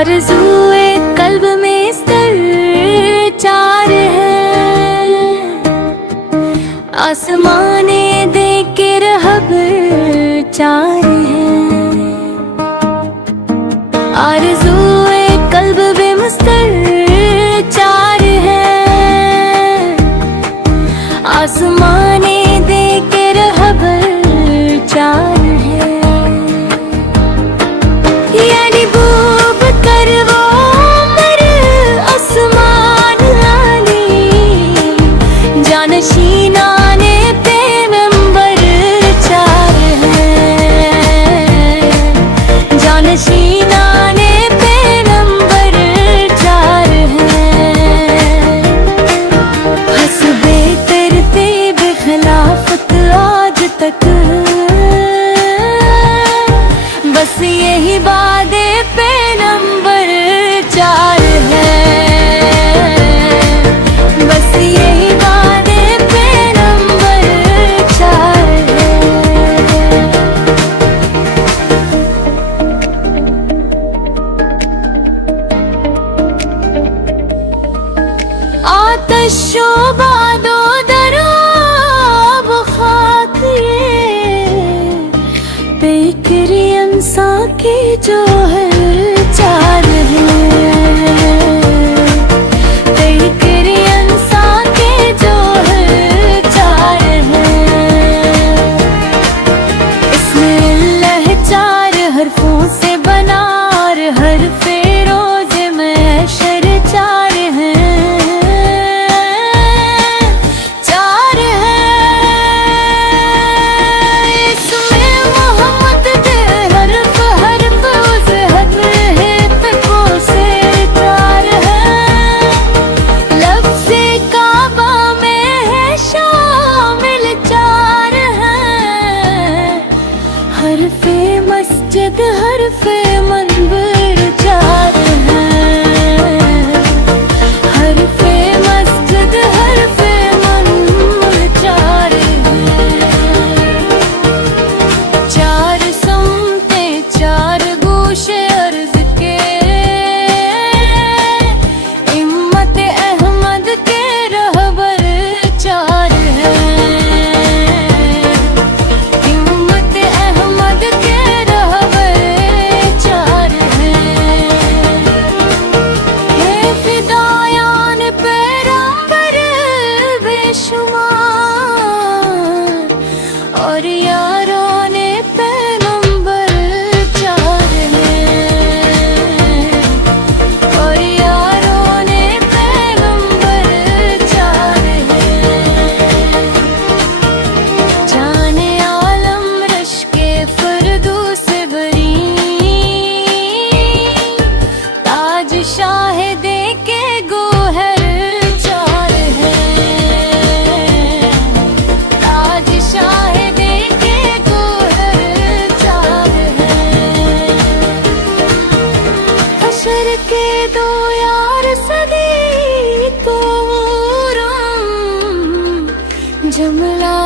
आरज़ूए कल्ब में स्तर चार है, आसमाने देके रहब चार है। आरज़ूए कल्ब में मुस्तर चार है, आसमाने देके रहब चार है। यानी बूब कर वो मर आसमान आली, जानशीना ने पैगंबर चार है, जानशीना ने पैगंबर चार है। हस्बे तरतीब खिलाफत आज तक बस यही वादे पे नंबर चार है, बस यही वादे पे नंबर चार है। आतशो बादो दराब खाक बेकरी अंसा की जो है चार है, बेकरी अंसा के जो है चार है। इसमें अल्लाह चार हरफों से बना और हरफे रोज़े में शर चार है, चार है। इसमें मोहम्मद दे हरफ हरफ उस हरफ को से चार है। लफ्ज़े काबा में है शामिल चार है, हरफे मस्जिद हरफे मंबर चार है, हरफे मस्जिद हरफे मंबर चार है। चार समते चार गोशे अर्ज़ के इम्मत अहमद के रहबर चार है, इम्मत अहमद के रहबर चार है। ये फिदायान पैगंबर बेशुमार और यारों ने पैगंबर चार है, और यारों ने पैगंबर चार है। जाने आलम रश के फरदूस बरी, ताज शाहिदे के गोहर चार है, ताज शाहिदे के गोहर चार है। हशर के दो यार सदी तो जमला